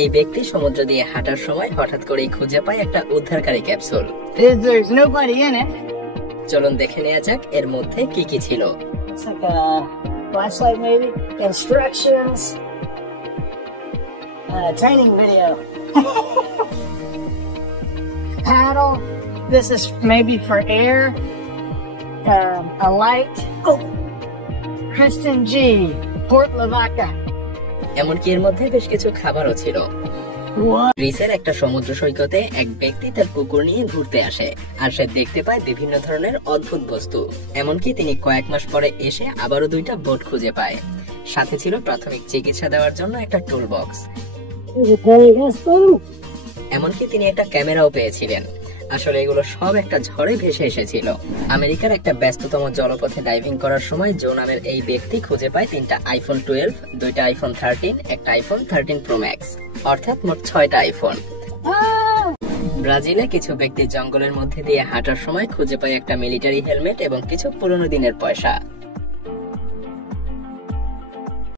এই ব্যক্তি সমুদ্র দিয়ে হাঁটার সময় হঠাৎ করেই খুঁজে পায় একটা উদ্ধারকারী capsule. There's nobody in it. চলুন দেখে নেওয়া যাক এর মধ্যে কি কি ছিল। It's like a flashlight maybe. Instructions. Training video. Paddle. This is maybe for air. A light. Oh. Kristen G. Port Lavaca. এমনকি এর মধ্যে বেশ কিছু খাবারও ছিল। গ্রিসের একটা সমুদ্র সৈকতে এক ব্যক্তি তার কুকুর নিয়ে ঘুরতে আসে, আর সে দেখতে পায় বিভিন্ন ধরনের অদ্ভুত বস্তু। এমনকি তিনি কয়েক মাস পরে এসে আবারও 2টা বোট খুঁজে পায়। সাথে ছিল প্রাথমিক চিকিৎসা দেওয়ার জন্য একটা টুল বক্স। এমনকি তিনি একটা ক্যামেরাও পেয়েছিলেন। আসলে এগুলো সব একটা ঝড়ে ভেসে এসেছিল। আমেরিকার একটা ব্যস্ততম জলপথে ডাইভিং করার সময় জো নামের এই ব্যক্তি খুঁজে পায় 3টা আইফোন 12, 2টা আইফোন 13, একটা আইফোন 13 প্রো ম্যাক্স, অর্থাৎ মোট 6টা আইফোন। ব্রাজিলে কিছু ব্যক্তি জঙ্গলের মধ্যে দিয়ে হাঁটার সময় খুঁজে পায় একটা মিলিটারি হেলমেট এবং কিছু পুরনো দিনের পয়সা।